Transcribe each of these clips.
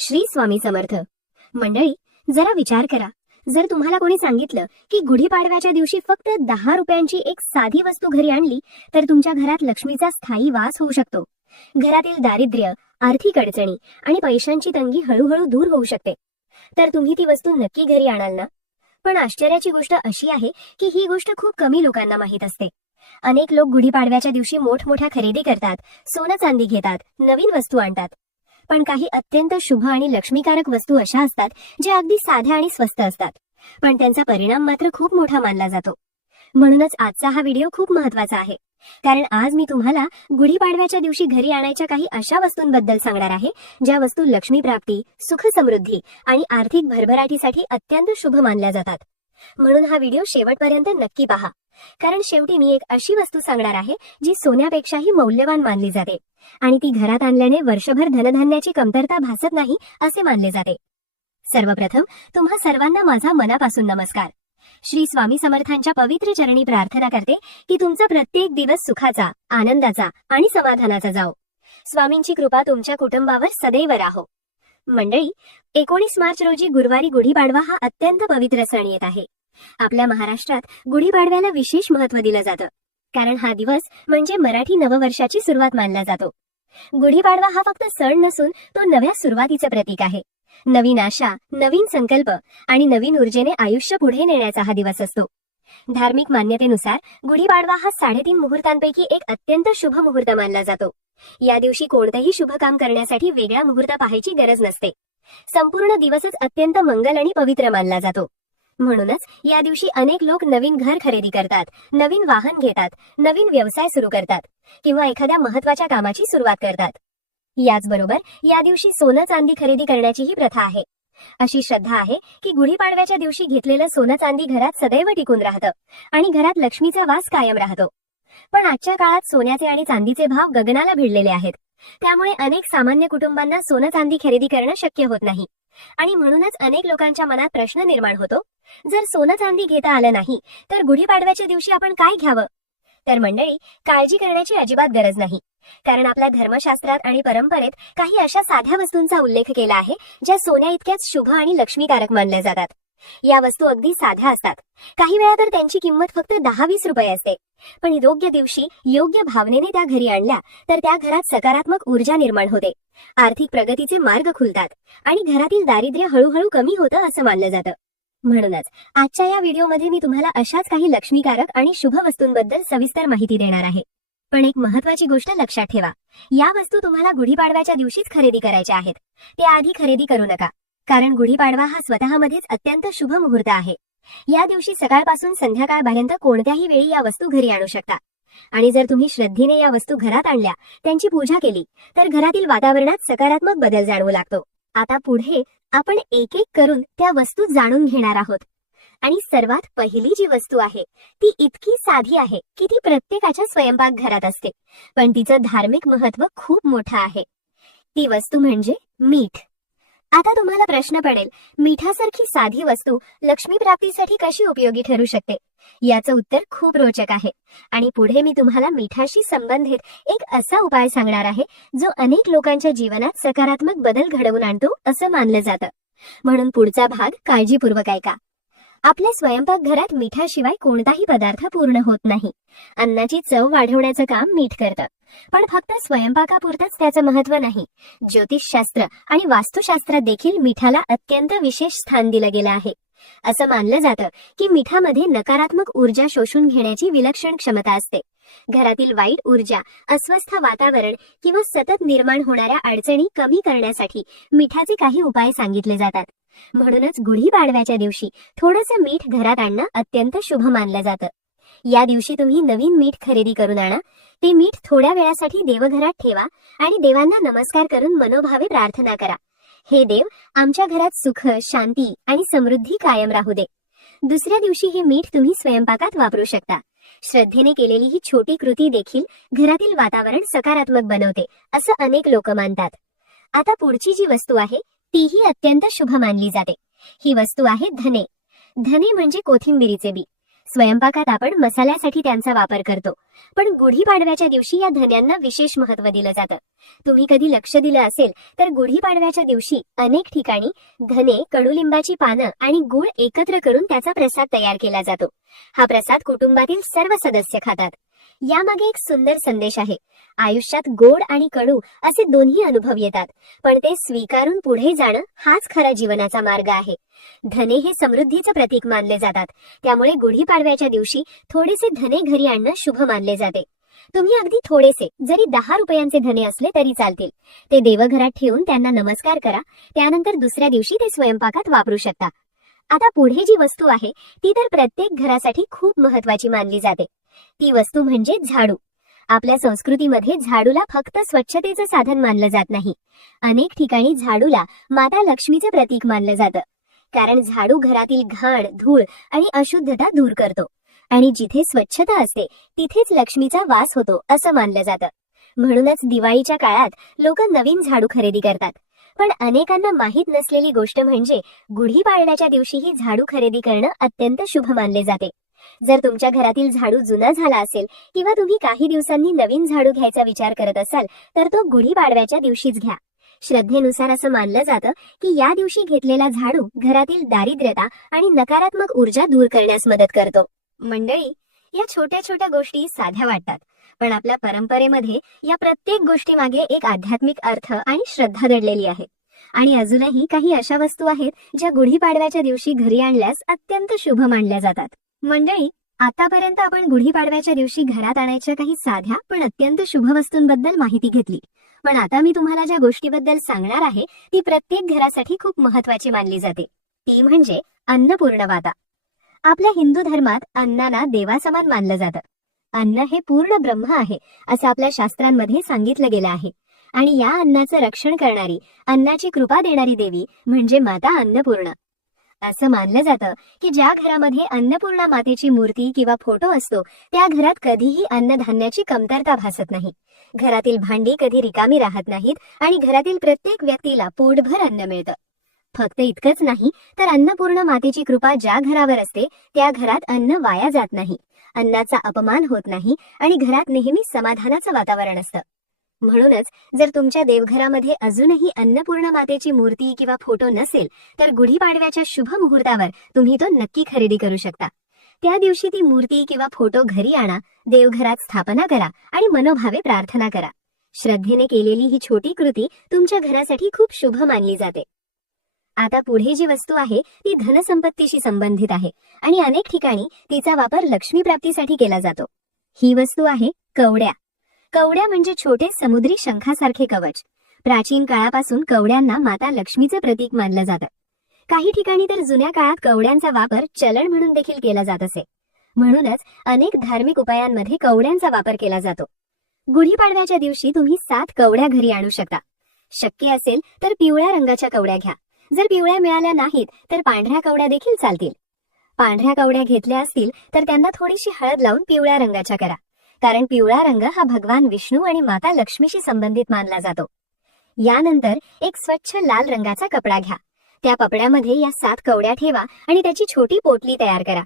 श्री स्वामी समर्थ. मंडळी, जरा विचार करा, जर तुम्हाला कोणी सांगितलं की गुढीपाडव्याच्या दिवशी फक्त 10 रुपयांची एक साधी वस्तू घरी आणली तर तुमच्या घरात लक्ष्मीचा स्थायी वास होऊ शकतो, घरातील दारिद्र्य, आर्थिक अडचणी आणि पैशांची तंगी हळूहळू दूर होऊ शकते, तर तुम्ही ती वस्तू नक्की घरी आणाल ना? पण आश्चर्याची गोष्ट अशी आहे की ही गोष्ट खूप कमी लोकांना माहीत असते. अनेक लोक गुढीपाडव्याच्या दिवशी मोठमोठ्या खरेदी करतात, सोनं चांदी घेतात, नवीन वस्तू आणतात. पण काही अत्यंत शुभ आणि लक्ष्मीकारक वस्तू अशा असतात ज्या अगदी साध्या आणि स्वस्त असतात, पण त्यांचा परिणाम मात्र खूप मोठा मानला जातो. म्हणूनच आजचा हा व्हिडिओ खूप महत्त्वाचा आहे, कारण आज मी तुम्हाला गुढीपाडव्याच्या दिवशी घरी आणायच्या काही अशा वस्तूंबद्दल सांगणार आहे ज्या वस्तू लक्ष्मी प्राप्ती, सुख समृद्धी आणि आर्थिक भरभराटीसाठी अत्यंत शुभ मानल्या जातात. म्हणून हा व्हिडिओ शेवटपर्यंत नक्की पहा, कारण शेवटी मी एक अशी वस्तू सांगणार आहे जी सोन्यापेक्षाही मौल्यवान मानली जाते आणि ती घरात आणल्याने वर्षभर धनधान्याची कमतरता भासत नाही असे मानले जाते. सर्वप्रथम तुम्हा सर्वांना माझा मनापासून नमस्कार. श्री स्वामी समर्थांच्या पवित्र चरणी प्रार्थना करते की तुमचा प्रत्येक दिवस सुखाचा, आनंदाचा आणि समाधानाचा जाओ. स्वामींची कृपा तुमच्या कुटुंबावर सदैव राहो. मंडळी, 19 मार्च रोजी गुरुवारी गुढीपाडवा हा अत्यंत पवित्र सण येत आहे. आपल्या महाराष्ट्रात गुढीपाडव्याला विशेष महत्त्व दिलं जातं, कारण हा दिवस म्हणजे मराठी नववर्षाची सुरुवात मानला जातो. गुढीपाडवा हा फक्त सण नसून तो नव्या सुरुवातीचे प्रतीक आहे. नवीन आशा, नवीन संकल्प आणि नवीन ऊर्जेने आयुष्य पुढे नेण्याचा हा दिवस असतो. धार्मिक मान्यतेनुसार गुढीपाडवा हा 3.5 मुहूर्तांपैकी एक अत्यंत शुभ मुहूर्त मानला जातो. या दिवशी कोणतेही शुभ काम करण्यासाठी वेगळा मुहूर्त पाहायची गरज नसते. संपूर्ण दिवसच अत्यंत मंगल आणि पवित्र मानला जातो. म्हणूनच या दिवशी अनेक लोक नवीन घर खरेदी करतात, नवीन वाहन घेतात, नवीन व्यवसाय सुरू करतात किंवा एखाद्या महत्त्वाच्या कामाची सुरुवात करतात. याचबरोबर या दिवशी सोनं चांदी खरेदी करण्याचीही प्रथा आहे. अशी श्रद्धा आहे की गुढीपाडव्याच्या दिवशी घेतलेलं सोनं चांदी घरात सदैव टिकून राहतं आणि घरात लक्ष्मीचा वास कायम राहतो. पण आजच्या काळात सोन्याचे आणि चांदीचे भाव गगनाला भिडलेले आहेत, त्यामुळे अनेक सामान्य कुटुंबांना सोनं चांदी खरेदी करणं शक्य होत नाही. आणि म्हणूनच अनेक लोकांच्या मनात प्रश्न निर्माण होतो, जर सोनं चांदी घेता आलं नाही तर गुढीपाडव्याच्या दिवशी आपण काय घ्यावं? तर मंडळी, काळजी करण्याची अजिबात गरज नाही, कारण आपल्या धर्मशास्त्रात आणि परंपरेत काही अशा साध्या वस्तूंचा उल्लेख केला आहे ज्या सोन्या इतक्याच शुभ आणि लक्ष्मीकारक मानल्या जातात. या वस्तू अगदी साध्या असतात, काही वेळा तर त्यांची किंमत फक्त 10-20 रुपये असते, पण योग्य दिवशी योग्य भावनेने त्या घरी आणल्या तर त्या घरात सकारात्मक ऊर्जा निर्माण होते, आर्थिक प्रगतीचे मार्ग खुलतात आणि घरातील दारिद्र्य हळूहळू कमी होतं असं मानलं जातं. म्हणूनच आजच्या या व्हिडिओमध्ये मी तुम्हाला अशाच काही लक्ष्मीकारक आणि शुभ वस्तूंबद्दल सविस्तर माहिती देणार आहे. पण एक महत्त्वाची गोष्ट लक्षात ठेवा, या वस्तू तुम्हाला गुढीपाडव्याच्या दिवशीच खरेदी करायच्या आहेत. त्याआधी खरेदी करू नका, कारण गुढीपाडवा हा स्वतःमध्येच अत्यंत शुभ मुहूर्त आहे. या दिवशी सकाळपासून संध्याकाळपर्यंत कोणत्याही वेळी या वस्तू घरी आणू शकता. आणि जर तुम्ही श्रद्धेने या वस्तू घरात आणल्या, त्यांची पूजा केली, तर घरातील वातावरणात सकारात्मक बदल जाणवू लागतो. आता पुढे आपण एक एक करून त्या वस्तू जाणून घेणार आहोत. आणि सर्वात पहिली जी वस्तू आहे ती इतकी साधी आहे की ती प्रत्येकाच्या स्वयंपाकघरात असते, पण तिचं धार्मिक महत्त्व खूप मोठं आहे. ती वस्तू म्हणजे मीठ. आता तुम्हाला प्रश्न पडेल, मिठासारखी साधी वस्तू लक्ष्मी प्राप्तीसाठी कशी उपयोगी ठरू शकते? याचं उत्तर खूप रोचक आहे आणि पुढे मी तुम्हाला मिठाशी संबंधित एक असा उपाय सांगणार आहे जो अनेक लोकांच्या जीवनात सकारात्मक बदल घडवून आणतो असं मानलं जातं. म्हणून पुढचा भाग काळजीपूर्वक ऐका. आपल्या स्वयंपाकघरात मिठाशिवाय कोणताही पदार्थ पूर्ण होत नाही. अन्नाची चव वाढवण्याचं काम मीठ करतं, पण फक्त स्वयंपाकापुरतच त्याचं महत्त्व नाही. ज्योतिषशास्त्र आणि वास्तुशास्त्रात देखील मिठाला अत्यंत विशेष स्थान दिलं गेलं आहे. असं मानलं जातं की मिठामध्ये नकारात्मक ऊर्जा शोषून घेण्याची विलक्षण क्षमता असते. घरातील वाईट ऊर्जा, अस्वस्थ वातावरण किंवा सतत निर्माण होणाऱ्या अडचणी कमी करण्यासाठी मिठाचे काही उपाय सांगितले जातात. म्हणूनच गुढीपाडव्याच्या दिवशी थोडंसं मीठ घरात आणणं अत्यंत शुभ मानलं जातं. या दिवशी तुम्ही नवीन मीठ खरेदी करून आणा. ते मीठ थोड्या वेळासाठी देवघरात ठेवा आणि देवांना नमस्कार करून मनोभावे प्रार्थना करा, हे देव आमच्या घरात सुख, शांती आणि समृद्धी कायम राहू दे. दुसऱ्या दिवशी हे मीठ तुम्ही स्वयंपाकात वापरू शकता. श्रद्धेने केलेली ही छोटी कृती देखील घरातील वातावरण सकारात्मक बनवते असं अनेक लोक मानतात. आता पुढची जी वस्तू आहे तीही अत्यंत शुभ मानली जाते. ही वस्तू आहे धने. धने म्हणजे कोथिंबिरीचे बी. स्वयंपाकात आपण मसाल्यासाठी त्यांचा वापर करतो, पण गुढीपाडव्याच्या दिवशी या धन्यांना विशेष महत्त्व दिलं जातं. तुम्ही कधी लक्ष दिलं असेल तर गुढीपाडव्याच्या दिवशी अनेक ठिकाणी धने, कडुलिंबाची पानं आणि गूळ एकत्र करून त्याचा प्रसाद तयार केला जातो. हा प्रसाद कुटुंबातील सर्व सदस्य खातात. यामागे एक सुंदर संदेश आहे. आयुष्यात गोड आणि कडू असे दोन्ही अनुभव येतात, पण ते स्वीकारून पुढे जाणं हाच खरा जीवनाचा मार्ग आहे. धने हे समृद्धीचं प्रतीक मानले जातात, त्यामुळे गुढीपाडव्याच्या दिवशी थोडेसे धने घरी आणणं शुभ मानले जाते. तुम्ही अगदी थोडेसे, जरी 10 रुपयांचे धने असले तरी चालतील. ते देवघरात ठेवून त्यांना नमस्कार करा. त्यानंतर दुसऱ्या दिवशी ते स्वयंपाकात वापरू शकता. आता पुढे जी वस्तू आहे ती तर प्रत्येक घरासाठी खूप महत्वाची मानली जाते. ती वस्तू म्हणजे झाडू. आपल्या संस्कृतीमध्ये झाडूला फक्त स्वच्छतेचं साधन मानलं जात नाही. अनेक ठिकाणी झाडूला माता लक्ष्मीचं प्रतीक मानलं जातं, कारण झाडू घरातील घाण, धूळ आणि अशुद्धता दूर करतो आणि जिथे स्वच्छता असते तिथेच लक्ष्मीचा वास होतो असं मानलं जातं. म्हणूनच दिवाळीच्या काळात लोक नवीन झाडू खरेदी करतात. पण अनेकांना माहीत नसलेली गोष्ट म्हणजे गुढीपाडव्याच्या दिवशीही झाडू खरेदी करणं अत्यंत शुभ मानले जाते. जर तुमच्या घरातील झाडू जुना झाला असेल किंवा तुम्ही काही दिवसांनी नवीन झाडू घ्यायचा विचार करत असाल तर तो गुढीपाडव्याच्या दिवशीच घ्या. श्रद्धेनुसार असं मानलं जातं की या दिवशी घेतलेला झाडू घरातील दारिद्र्यता आणि नकारात्मक ऊर्जा दूर करण्यास मदत करतो. मंडळी, या छोट्या छोट्या गोष्टी साध्या वाटतात, पण आपल्या परंपरेमध्ये या प्रत्येक गोष्टीमागे एक आध्यात्मिक अर्थ आणि श्रद्धा दडलेली आहे. आणि अजूनही काही अशा वस्तू आहेत ज्या गुढीपाडव्याच्या दिवशी घरी आणल्यास अत्यंत शुभ मानल्या जातात. मंडळी, आतापर्यंत आपण गुढीपाडव्याच्या दिवशी घरात आणायच्या काही साध्या पण अत्यंत शुभ वस्तूंबद्दल माहिती घेतली. पण आता मी तुम्हाला ज्या गोष्टीबद्दल सांगणार आहे ती प्रत्येक घरासाठी खूप महत्वाची मानली जाते. ती म्हणजे अन्नपूर्णवाता. आपल्या हिंदू धर्मात अन्नाला देवासमान मानलं जातं. अन्न हे पूर्ण ब्रह्म आहे असं आपल्या शास्त्रांमध्ये सांगितलं गेलं आहे. आणि या अन्नाचं रक्षण करणारी, अन्नाची कृपा देणारी देवी म्हणजे माता अन्नपूर्णा. असं मानलं जातं की ज्या घरामध्ये अन्नपूर्णा मातेची मूर्ती किंवा फोटो असतो त्या घरात कधीही अन्नधान्याची कमतरता भासत नाही. घरातील भांडी कधी रिकामी राहत नाहीत आणि घरातील प्रत्येक व्यक्तीला पोटभर अन्न मिळतं. फक्त इतकंच नाही तर अन्नपूर्णा मातेची कृपा ज्या घरावर असते त्या घरात अन्न वाया जात नाही, अन्नाचा अपमान होत नाही आणि घरात नेहमी समाधानाचं वातावरण असतं. म्हणूनच जर तुमच्या देवघरामध्ये अजूनही अन्नपूर्णा मातेची मूर्ती किंवा फोटो नसेल तर गुढीपाडव्याच्या शुभ मुहूर्तावर तुम्ही तो नक्की खरेदी करू शकता. त्या दिवशी ती मूर्ती किंवा फोटो घरी आणा, देवघरात स्थापना करा आणि मनोभावे प्रार्थना करा. श्रद्धेने केलेली ही छोटी कृती तुमच्या घरासाठी खूप शुभ मानली जाते. आता पुढे जी वस्तू आहे ती धनसंपत्तीशी संबंधित आहे आणि अनेक ठिकाणी तिचा वापर लक्ष्मी प्राप्तीसाठी केला जातो. ही वस्तू आहे कवड्या. कवड्या म्हणजे छोटे समुद्री शंखासारखे कवच. प्राचीन काळापासून कवड्यांना माता लक्ष्मीचं प्रतीक मानलं जातं. काही ठिकाणी तर जुन्या काळात कवड्यांचा वापर चलन म्हणून देखील केला जात असे. म्हणूनच अनेक धार्मिक उपायांमध्ये कवड्यांचा वापर केला जातो. गुढीपाडव्याच्या दिवशी तुम्ही 7 कवड्या घरी आणू शकता. शक्य असेल तर पिवळ्या रंगाच्या कवड्या घ्या. जर पिवळ्या मिळाल्या नाहीत तर पांढऱ्या कवड्या देखील चालतील. पांढऱ्या कवड्या घेतल्या असतील तर त्यांना थोडीशी हळद लावून पिवळ्या रंगाच्या करा, कारण पिवळा रंग हा भगवान विष्णू आणि माता लक्ष्मीशी संबंधित मानला जातो. यानंतर एक स्वच्छ लाल रंगाचा कपडा घ्या. त्या कपड्यामध्ये या 7 कवड्या ठेवा आणि त्याची छोटी पोटली तयार करा.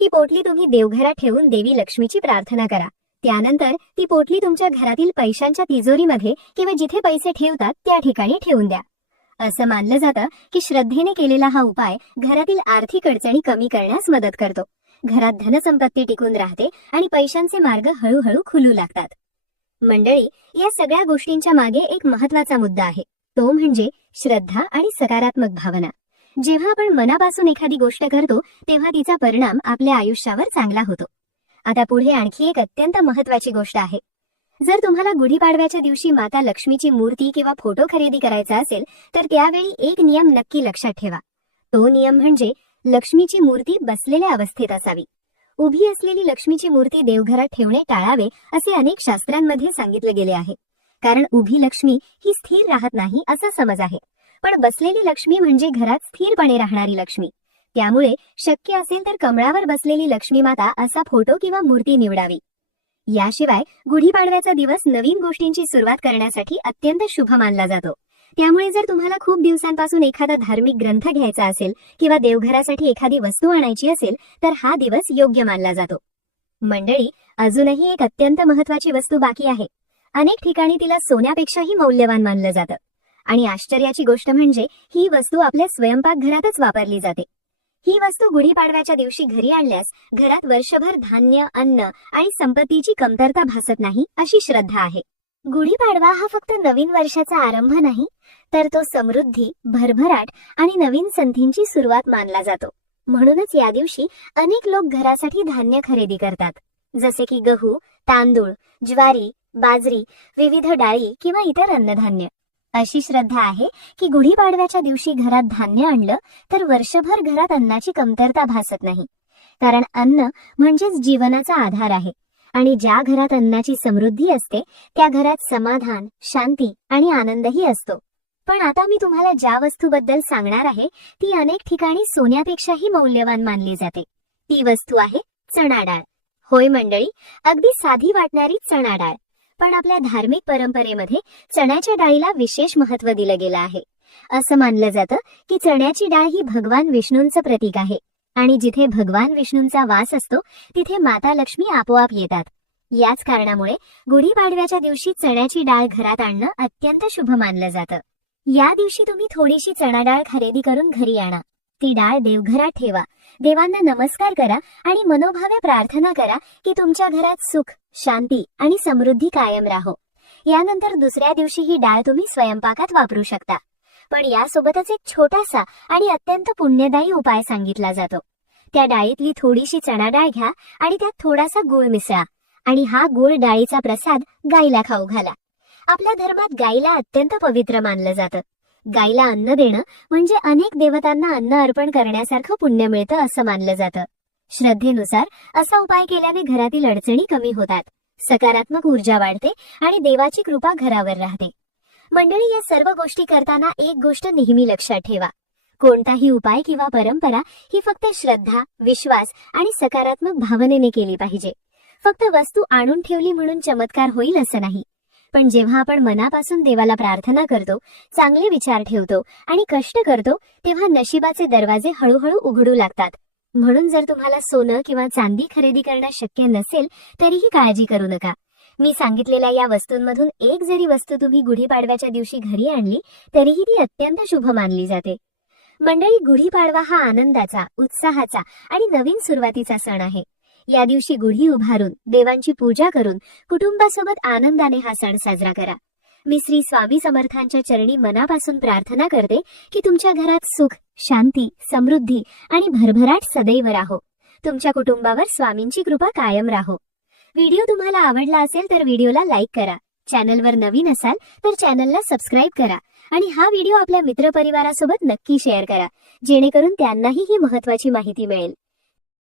ही पोटली तुम्ही देवघरात ठेवून देवी लक्ष्मीची प्रार्थना करा. त्यानंतर ती पोटली तुमच्या घरातील पैशांच्या तिजोरीमध्ये किंवा जिथे पैसे ठेवतात त्या ठिकाणी ठेवून द्या. असं मानलं जातं की श्रद्धेने केलेला हा उपाय घरातील आर्थिक अडचणी कमी करण्यास मदत करतो. घरात धनसंपत्ती टिकून राहते आणि पैशांचे मार्ग हळूहळू खुलू लागतात. मंडळी, या सगळ्या गोष्टींच्या मागे एक महत्वाचा मुद्दा आहे, तो म्हणजे श्रद्धा आणि सकारात्मक भावना. जेव्हा आपण मनापासून एखादी गोष्ट करतो तेव्हा तिचा परिणाम आपल्या आयुष्यावर चांगला होतो. आता पुढे आणखी एक अत्यंत महत्वाची गोष्ट आहे. जर तुम्हाला गुढीपाडव्याच्या दिवशी माता लक्ष्मीची मूर्ती किंवा फोटो खरेदी करायचा असेल तर त्यावेळी एक नियम नक्की लक्षात ठेवा. तो नियम म्हणजे लक्ष्मीची मूर्ती बसलेल्या अवस्थेत असावी. उभी असलेली लक्ष्मीची मूर्ती देवघरात ठेवणे टाळावे असे अनेक शास्त्रांमध्ये सांगितले गेले आहे. कारण उभी लक्ष्मी ही स्थिर राहत नाही असा समज आहे, पण बसलेली लक्ष्मी म्हणजे घरात स्थिरपणे राहणारी लक्ष्मी. त्यामुळे शक्य असेल तर कमळावर बसलेली लक्ष्मी माता असा फोटो किंवा मूर्ती निवडावी. याशिवाय गुढीपाडव्याचा दिवस नवीन गोष्टींची सुरुवात करण्यासाठी अत्यंत शुभ मानला जातो. त्यामुळे जर तुम्हाला खूप दिवसांपासून एखादा धार्मिक ग्रंथ घ्यायचा असेल किंवा देवघरासाठी एखादी वस्तू आणायची असेल तर हा दिवस योग्य मानला जातो. मंडळी, अजूनही एक अत्यंत महत्वाची वस्तू बाकी आहे. अनेक ठिकाणी तिला सोन्यापेक्षाही मौल्यवान मानलं जातं आणि आश्चर्याची गोष्ट म्हणजे ही वस्तू आपल्या स्वयंपाकघरातच वापरली जाते. ही वस्तू गुढीपाडव्याच्या दिवशी घरी आणल्यास घरात वर्षभर धान्य, अन्न आणि संपत्तीची कमतरता भासत नाही अशी श्रद्धा आहे. गुढीपाडवा हा फक्त नवीन वर्षाचा आरंभ नाही, तर तो समृद्धी, भरभराट आणि नवीन संधींची सुरुवात मानला जातो. म्हणूनच या दिवशी अनेक लोक घरासाठी धान्य खरेदी करतात, जसे की गहू, तांदूळ, ज्वारी, बाजरी, विविध डाळी किंवा इतर अन्नधान्य. अशी श्रद्धा आहे की गुढीपाडव्याच्या दिवशी घरात धान्य आणलं तर वर्षभर घरात अन्नाची कमतरता भासत नाही, कारण अन्न म्हणजेच जीवनाचा आधार आहे आणि ज्या घरात अन्नाची समृद्धी असते त्या घरात समाधान, शांती आणि आनंदही असतो. पण आता मी तुम्हाला ज्या वस्तूबद्दल सांगणार आहे ती अनेक ठिकाणी सोन्यापेक्षाही मौल्यवान मानली जाते. ती वस्तू आहे चणा डाळ. होय मंडळी, अगदी साधी वाटणारी चणा डाळ, पण आपल्या धार्मिक परंपरेमध्ये चण्याच्या डाळीला विशेष महत्त्व दिलं गेलं आहे. असं मानलं जातं की चण्याची डाळ ही भगवान विष्णूंचं प्रतीक आहे आणि जिथे भगवान विष्णूंचा वास असतो तिथे माता लक्ष्मी आपोआप येतात. याच कारणामुळे गुढीपाडव्याच्या दिवशी चण्याची डाळ घरात आणणं अत्यंत शुभ मानलं जातं. या दिवशी तुम्ही थोडीशी चणा डाळ खरेदी करून घरी आणा. ती डाळ देवघरात ठेवा, देवांना नमस्कार करा आणि मनोभावे प्रार्थना करा की तुमच्या घरात सुख, शांती आणि समृद्धी कायम राहो. यानंतर दुसऱ्या दिवशी ही डाळ तुम्ही स्वयंपाकात वापरू शकता. पण यासोबतच एक छोटासा आणि अत्यंत पुण्यदायी उपाय सांगितला जातो. त्या डाळीतली थोडीशी चणा डाळ घ्या आणि त्यात थोडासा गूळ मिसळा आणि हा गूळ डाळीचा प्रसाद गाईला खाऊ घाला. आपल्या धर्मात गाईला अत्यंत पवित्र मानलं जातं. गाईला अन्न देणं म्हणजे अनेक देवतांना अन्न अर्पण करण्यासारखं पुण्य मिळतं असं मानलं जातं. श्रद्धेनुसार असा उपाय केल्याने घरातील अडचणी कमी होतात, सकारात्मक ऊर्जा वाढते आणि देवाची कृपा घरावर राहते. मंडळी, या सर्व गोष्टी करताना एक गोष्ट नेहमी लक्षात ठेवा. कोणताही उपाय किंवा परंपरा ही फक्त श्रद्धा, विश्वास आणि सकारात्मक भावनेने केली पाहिजे. फक्त वस्तू आणून ठेवली म्हणून चमत्कार होईल असं नाही. पण जेव्हा आपण मनापासून देवाला प्रार्थना करतो, चांगले विचार ठेवतो आणि कष्ट करतो, तेव्हा नशिबाचे दरवाजे हळूहळू उघडू लागतात. म्हणून जर तुम्हाला सोनं किंवा चांदी खरेदी करणं शक्य नसेल तरीही काळजी करू नका. मी सांगितलेल्या या वस्तूंमधून एक जरी वस्तू तुम्ही गुढीपाडव्याच्या दिवशी घरी आणली तरीही ती अत्यंत शुभ मानली जाते. मंडळी, गुढीपाडवा हा आनंदाचा, उत्साहाचा आणि नवीन सुरुवातीचा सण आहे. या दिवशी गुढी उभारून, देवांची पूजा करून कुटुंबासोबत आनंदाने हा सण साजरा करा. मी श्री स्वामी समर्थांच्या चरणी मनापासून प्रार्थना करते की तुमच्या घरात सुख, शांती, समृद्धी आणि भरभराट सदैव राहो. तुमच्या कुटुंबावर स्वामींची कृपा कायम राहो. व्हिडिओ तुम्हाला आवडला असेल तर व्हिडिओला लाईक करा. चॅनलवर नवीन असाल तर चॅनलला सबस्क्राईब करा आणि हा व्हिडिओ आपल्या मित्रपरिवारासोबत नक्की शेअर करा, जेणेकरून त्यांनाही ही महत्त्वाची माहिती मिळेल.